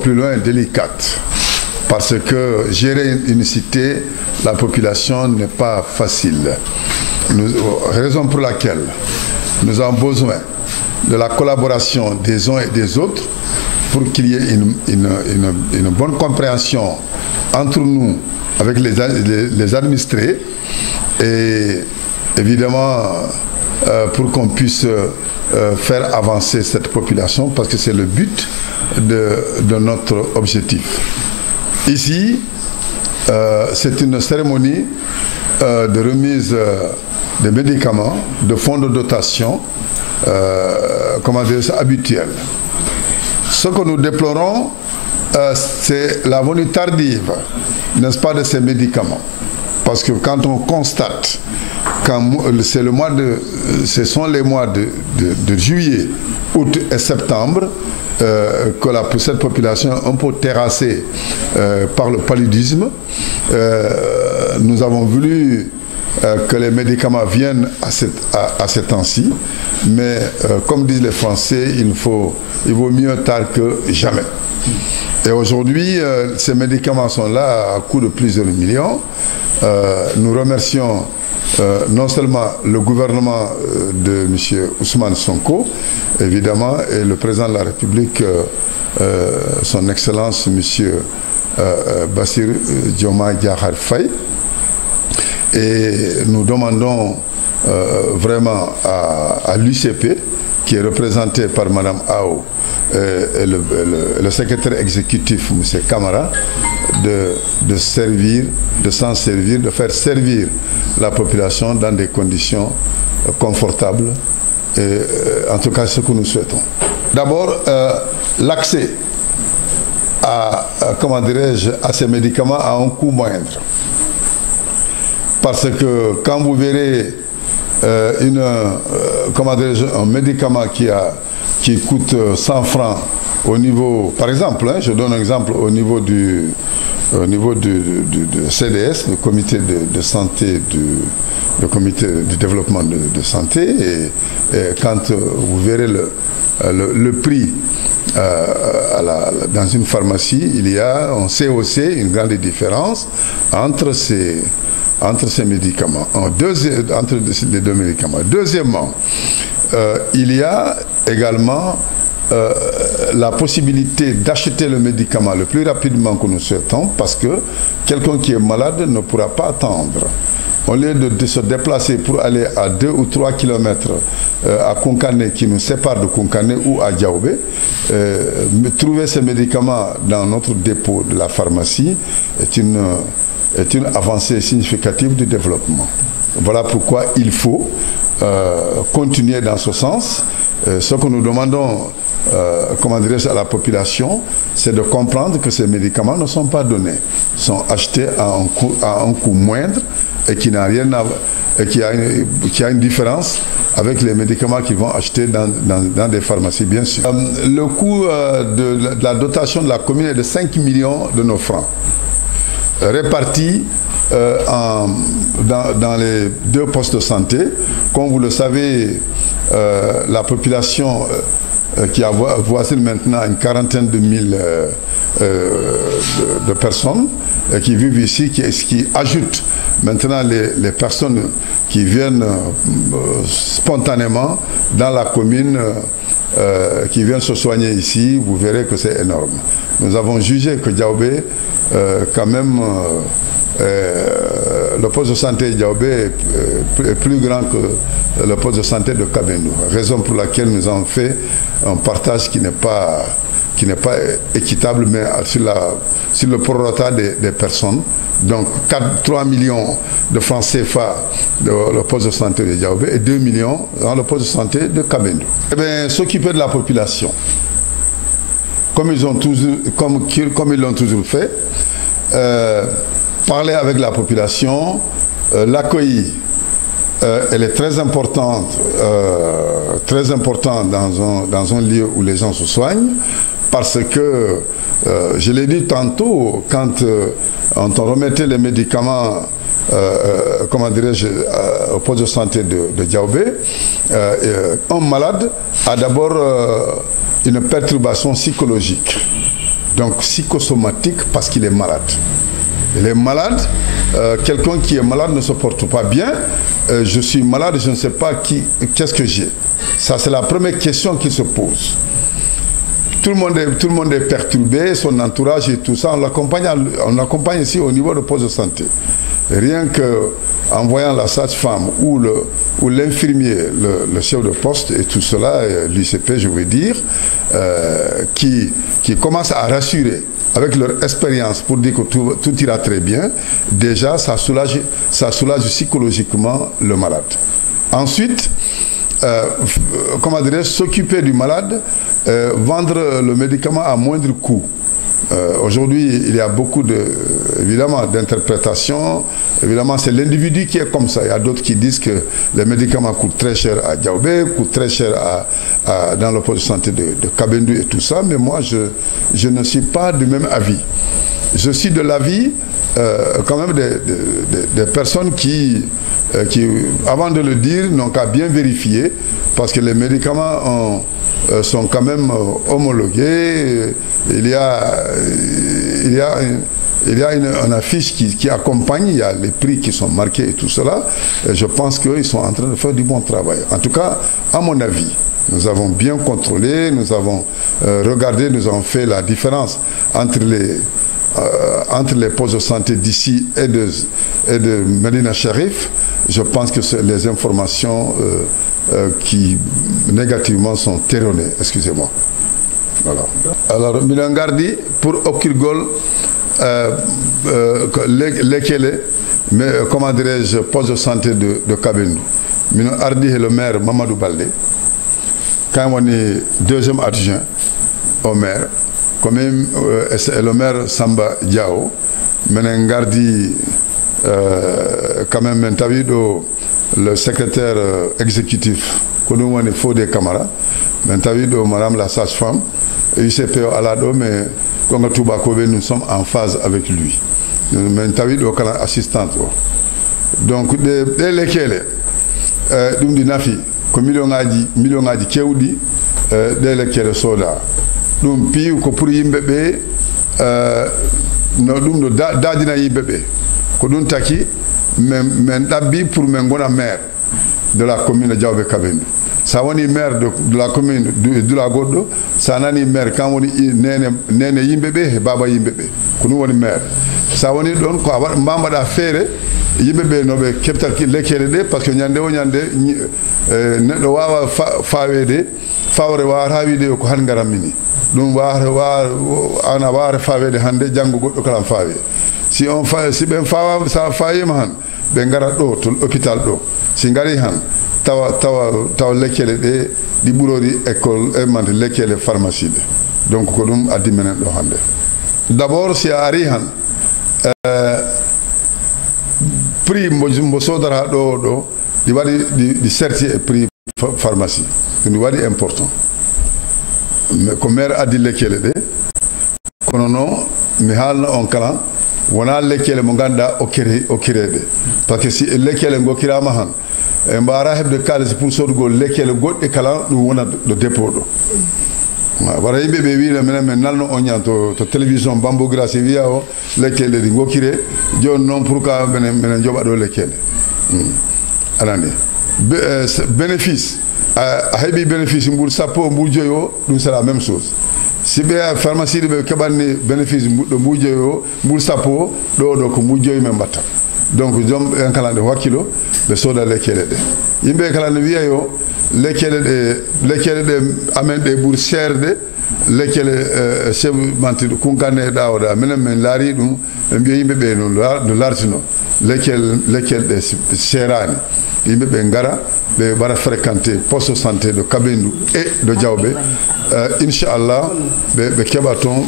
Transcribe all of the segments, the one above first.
plus loin délicate. Parce que gérer une cité, la population n'est pas facile. Raison pour laquelle nous avons besoin de la collaboration des uns et des autres pour qu'il y ait une bonne compréhension entre nous, avec les administrés, et évidemment pour qu'on puisse faire avancer cette population, parce que c'est le but de notre objectif. Ici, c'est une cérémonie de remise de médicaments, de fonds de dotation, comment dire ça, habituels. Ce que nous déplorons, c'est la venue tardive, n'est-ce pas, de ces médicaments. Parce que quand on constate que ce sont les mois de juillet, août et septembre, que cette population est un peu terrassée par le paludisme, nous avons voulu que les médicaments viennent à ce temps-ci, mais comme disent les Français, il vaut mieux tard que jamais. Et aujourd'hui, ces médicaments sont là à coût de plusieurs millions. Nous remercions non seulement le gouvernement de M. Ousmane Sonko, évidemment, et le président de la République, son Excellence M. Bassirou Diomaye Diakhar Faye. Et nous demandons vraiment à l'UCP, qui est représenté par Mme Ao, et le secrétaire exécutif, M. Camara, de s'en servir, de faire servir la population dans des conditions confortables. Et, en tout cas, ce que nous souhaitons. D'abord, l'accès comment dirais-je, à ces médicaments à un coût moindre. Parce que quand vous verrez comment dirais-je, un médicament qui coûte 100 francs au niveau, par exemple, je donne un exemple au niveau du CDS, le comité de santé le comité du développement de santé, et quand vous verrez le prix dans une pharmacie, il y a, on sait aussi, une grande différence entre ces médicaments, entre les deux médicaments. Deuxièmement, il y a également la possibilité d'acheter le médicament le plus rapidement que nous souhaitons, parce que quelqu'un qui est malade ne pourra pas attendre. Au lieu de se déplacer pour aller à 2 ou 3 kilomètres à Konkane, qui nous sépare de Konkane, ou à Diaoubé, trouver ces médicaments dans notre dépôt de la pharmacie est une avancée significative du développement. Voilà pourquoi il faut continuer dans ce sens. Ce que nous demandons comment dirais-je, à la population, c'est de comprendre que ces médicaments ne sont pas donnés, sont achetés à un coût moindre, et qui n'a rien à, qui a une différence avec les médicaments qu'ils vont acheter dans des pharmacies, bien sûr. Le coût de la dotation de la commune est de 5 millions de nos francs, répartis dans les 2 postes de santé. Comme vous le savez, la population qui avoisine maintenant une quarantaine de mille de personnes qui vivent ici, qui ajoute maintenant les personnes qui viennent spontanément dans la commune, qui viennent se soigner ici. Vous verrez que c'est énorme. Nous avons jugé que Diaoubé, quand même, le poste de santé de Diaoubé est plus grand que le poste de santé de Kabendou. Raison pour laquelle nous avons fait un partage qui n'est pas équitable, mais sur le prorata des personnes. Donc 3 millions de francs CFA dans le poste de santé de Diaoubé et 2 millions dans le poste de santé de Kabendou. Eh bien, s'occuper de la population, comme ils l'ont toujours fait, parler avec la population, l'accueillir, elle est très importante dans un lieu où les gens se soignent, parce que, je l'ai dit tantôt, quand on remettait les médicaments comment dirais-je, au poste de santé de Diaoubé, un malade a d'abord une perturbation psychologique. Donc psychosomatique parce qu'il est malade. Il est malade, quelqu'un qui est malade ne se porte pas bien. Je suis malade, je ne sais pas qu'est-ce que j'ai. Ça, c'est la première question qui se pose. Tout le monde est perturbé, son entourage et tout ça. On l'accompagne ici au niveau de poste de santé. Rien qu'en voyant la sage-femme ou l'infirmier, le chef de poste et tout cela, l'ICP je veux dire, qui commence à rassurer avec leur expérience pour dire que tout ira très bien, déjà ça soulage psychologiquement le malade. Ensuite, comment dirais-je, s'occuper du malade, vendre le médicament à moindre coût. Aujourd'hui, il y a beaucoup évidemment d'interprétations. Évidemment, c'est l'individu qui est comme ça. Il y a d'autres qui disent que les médicaments coûtent très cher à Diaobé, coûtent très cher dans le poste de santé de Kabendou et tout ça. Mais moi, je ne suis pas du même avis. Je suis de l'avis quand même des personnes qui, avant de le dire, n'ont qu'à bien vérifier, parce que les médicaments sont quand même homologués. Il y a une affiche qui accompagne, il y a les prix qui sont marqués et tout cela. Et je pense qu'ils sont en train de faire du bon travail. En tout cas, à mon avis, nous avons bien contrôlé, nous avons regardé, nous avons fait la différence entre les postes de santé d'ici et de Medina Cherif. Je pense que les informations qui négativement sont erronées, excusez-moi. Voilà. Alors, Milangardi, pour Okirgol, lesquels, mais comment dirais-je, poste de santé de Kabendou. Mino Ardi est le maire Mamadou Baldé, quand on est deuxième adjoint au maire, quand même le maire Samba Diao, Menengardi, quand même, le secrétaire exécutif, qu'on a Fodé Camara, madame la sage-femme, UCP Alado, mais quand nous sommes en phase avec lui. Nous assistante. Donc, dès lesquels, nous disons, comme millions de Kéoudi, dès lesquels soda. Nous payons pour bébé, nous dadina bébé. Quand nous taki, mais d'habit pour la maire de la commune de Diaobé Kabendou. Ça on est maire de la commune de la Godo, ça n'a ni maire quand on est néné yimbébé et baba yimbébé. Quand on est maire, ça on est donc quoi avoir membre d'affaires yimbébé no be kepta ki lekele parce que nyande ne wawa fawede fawre wa hawide ko han garamini dum wa ana wa fawede hande jango goddo kala fawe si on fa si ben fawa sa fayima han be ngara do to hôpital do si ngari han tawa lekkele ɗe ɗi ɓurori école mante lekkele pharmacie ɗe donc ko ɗum addi menen ɗo hannde d' abord si a ari han prix mbo sodata ɗo ɗi waɗi ɗi certi e prix pharmacie ɗum ɗi waɗi important ko maire addi lekkele ɗe kono noon mi haalna on kala wona lekkele mo ganduɗa o kireɗe par ce que si lekkele gokkirama han e mbara hebde kalis pour sodugol lekkele goɗɗe kala ɗum wona ɗo dépôt ɗo wara yimɓe ɓe wiina minen min nalno on ñan to télévision Bambo Grace wiya o lekkele ɗi gokkire joni noon pourquoi minen joɓa ɗo lekkele anani bénéfice a heeɓi bénéfice mbour sappo mbour joyi o ɗum c'est la même chose si ɓe pharmacie ɗi ɓe keɓanni bénéfice ɗo mbour joyi o mbour sappo ɗo ko mbour joyi men mbatta donc joom en kala nde wakkilo ɓe sooda lekkele ɗe yimɓe kala ne wiya yo lekkele ɗe amen ɗe ɓuuri seerde lekkele chef mantiɗo kunkane e ɗawoɗa minen min laari ɗum ɓe mbiya yimɓe ɓe no lartino lekkele ɗe seerani yimɓe ɓe ngara ɓe waɗa fréquenté poste de santé de Kabendou et de Diaobé inchallah ɓe keɓa toon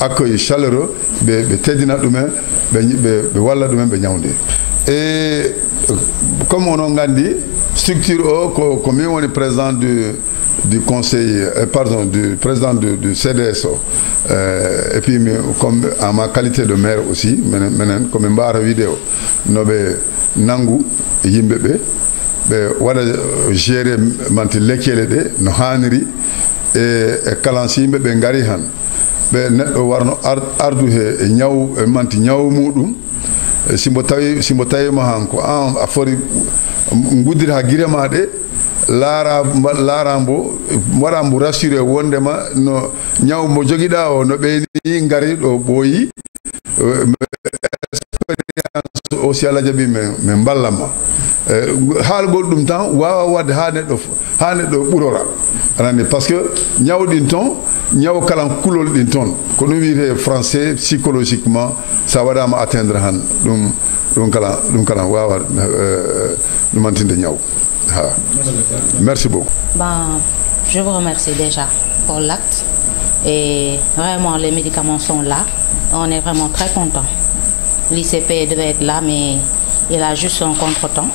accueil chaleureux ɓe teddina ɗumen ɓe walla ɗumen ɓe ñawde et comme onon gandi structure o ko min woni président du conseil pardon du président du CDSO et puis comme en ma qualité de maire aussi menen komin mbara vidéo noɓe nangu yimɓe ɓe waɗa géré manti lekkele ɗe no haniri e kala so yimɓe ɓe ngari han ɓe neɗɗo warno ardu he ñaw manti ñaw muɗum simbo tawima han ko an a foti guddita ha guire ma ɗe laarambo waɗambo rassuré wondema no ñaw mo joguiɗa o no ɓeyni gari ɗo ɓooyi expérience aussi Allah jaɓi min ballama haalgol ɗum tan wawa wadde ha neɗɗo ɓurora anani par ce que ñawɗin ton ñaw kalan kulol ɗin toon ko ɗum wiyete français psychologiquement sa waɗama atteindre han ɗum kalan wawa ɗumantinde ñaw. Merci beaucoup. Je vous remercie déjà pour l'acte et vraiment les médicaments sont là. On est vraiment très contents. L'ICP devait être là mais il a juste un contretemps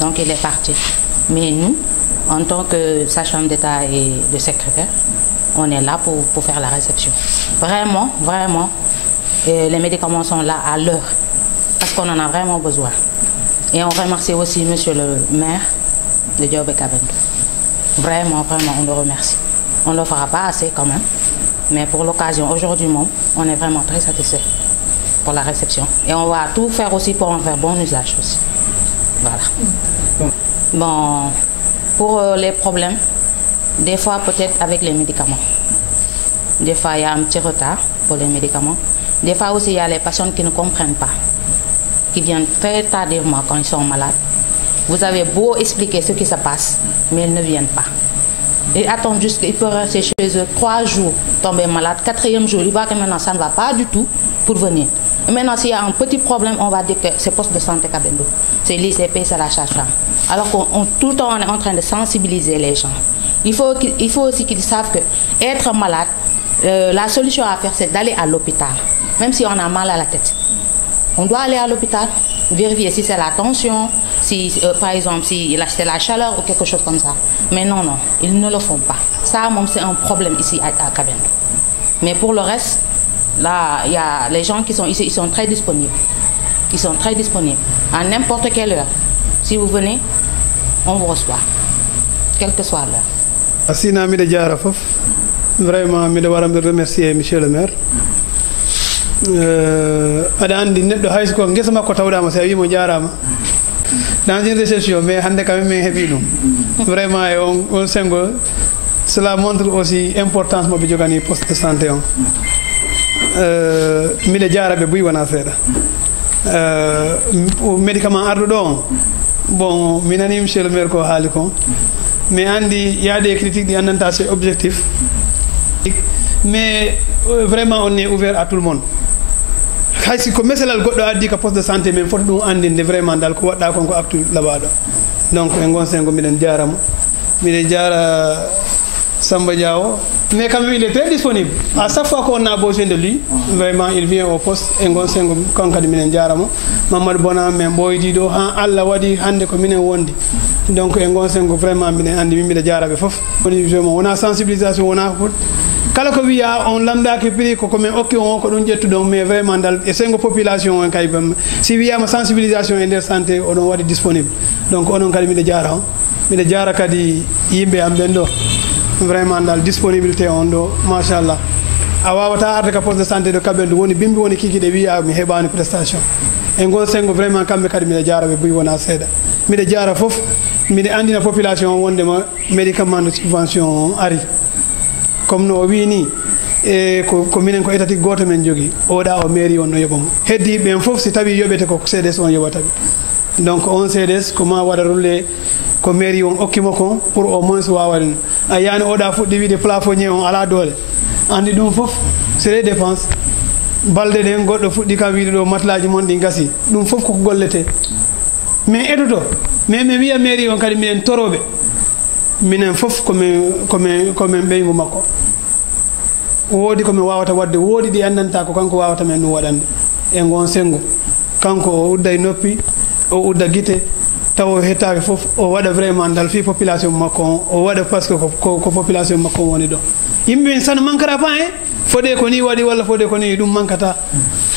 donc il est parti. Mais nous, en tant que sage-femme d'État et de secrétaire, on est là pour faire la réception. Vraiment, les médicaments sont là à l'heure parce qu'on en a vraiment besoin. Et on remercie aussi monsieur le maire de Diaobé-Kabendou. Vraiment, on le remercie. On ne le fera pas assez quand même. Mais pour l'occasion, aujourd'hui même, on est vraiment très satisfait pour la réception. Et on va tout faire aussi pour en faire bon usage aussi. Voilà. Bon, pour les problèmes, des fois peut-être avec les médicaments. Des fois, il y a un petit retard pour les médicaments. Des fois aussi, il y a les patients qui ne comprennent pas, qui viennent très tardivement quand ils sont malades. Vous avez beau expliquer ce qui se passe, mais ils ne viennent pas. Ils attendent juste qu'ils peuvent rester chez eux 3 jours, tomber malade. 4e jour, ils voient que maintenant ça ne va pas du tout pour venir. Et maintenant, s'il y a un petit problème, on va dire que c'est poste de santé Kabendou. C'est l'ICP, c'est la sage-femme. Alors tout le temps, on est en train de sensibiliser les gens. Il faut aussi qu'ils savent que être malade, la solution à faire, c'est d'aller à l'hôpital. Même si on a mal à la tête. On doit aller à l'hôpital, vérifier si c'est la tension, si par exemple si c'est la chaleur ou quelque chose comme ça. Mais non, ils ne le font pas. Ça, c'est un problème ici à Kabendou. Mais pour le reste, là, il y a les gens qui sont ici, ils sont très disponibles. Ils sont très disponibles. À n'importe quelle heure. Si vous venez, on vous reçoit. Quelle que soit l'heure. Asina mi de jara fof. Vraiment, mi de waram remercier monsieur le maire. Ada andi neddo hay ko ngesa makko tawdama sa wi mo jarama dans une réception mais hande quand même hebi dum vraiment on sengo cela montre aussi importance mo be jogani poste de santé on mi de jarabe buy wana seeda médicament ardo do bon mi nani monsieur le maire ko haali ko mais andi y a des critiques di andanta c'est objectif mais vraiment on est ouvert à tout le monde. Haysi ko meselal goddo addi ka poste de santé men foti dum andinde vraiment dal ko wadda kon ko actu labado donc en gonsengo miden jaramo mide jara Samba Diawo mais quand même il est très disponible à chaque fois qu'on a besoin de lui vraiment il vient au poste en gonsengo kankadi minen jaramo Mamadou Bona men boydi do han Allah wadi hande ko minen wondi donc en gonsengo vraiment minen andi mimide jarabe fof on a sensibilisation on a kala ko wiya on lamdaki prix ko comme okki on ko don jettu don mais vraiment dal e sengo population on kay bam si wiya ma sensibilisation e der santé on wadi disponible donc onon kadi mi de jara kadi yimbe am ben do vraiment dal disponibilité on do machallah a wawata arde ka poste de santé de Kabendou woni bimbi woni kiki de wiya mi hebani prestation e ngol sengo vraiment kambe kadi mi de jara be buy wona seeda mi de jara fof mi de andina population wonde ma médicament de subvention ari comme no wini e ko minen ko etati goto men jogi oda o mairie on no yobamo heddi ben fof si tawi yobete ko CDS on yobata donc on CDS comment wada rouler ko mairie on okkimo ko pour au moins wawan ayani oda fuddi wiide plafonnier on ala dole andi dum fof c'est les dépenses balde den goddo fuddi kam wiide do matlaji mon di gasi dum fof ko gollete mais edoto mais wiya mairie on kadi minen torobe minen fof comme beygu makko woodi ko mi wawata wadde woodi di andanta ko kanko wawata men dum wadande e gon sengo kanko o udday noppi o udda gite taw hettaake fof o wada vraiment dal fi population makko o wada parce que ko population makko woni do yimbe san mankara pa fode ko ni wadi walla fode ko ni dum mankata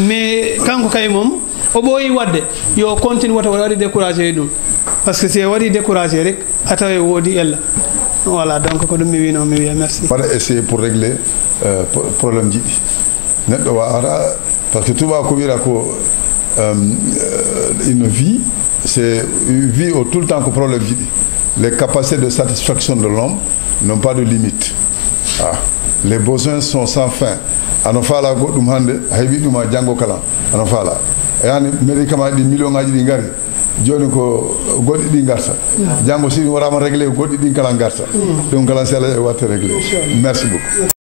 mais kanko kay mom o boyi wadde yo continue wata wadi décourager dum parce que c'est wadi décourager rek atawe wodi ella voilà donc ko ɗum mi wino mi wiya merci para essayer pour régler problème jiɗi neɗɗo wawata par ce que tuba ko wiyata ko une vie c'est une vie au tout le temps ko problème jiɗi les capacités de satisfaction de l'homme n'ont pas de limite. Ah, les besoins sont sans fin. Ano fala goɗɗum hande haybi ɗuma janggo kala ano fala yani médicament ɗi million ngaji ɗi ngari joni ko goɗɗi ɗi garta janggo si warama réglé goɗɗi ɗin kala garta ɗum kala si Allah watte réglé. Merci beaucoup.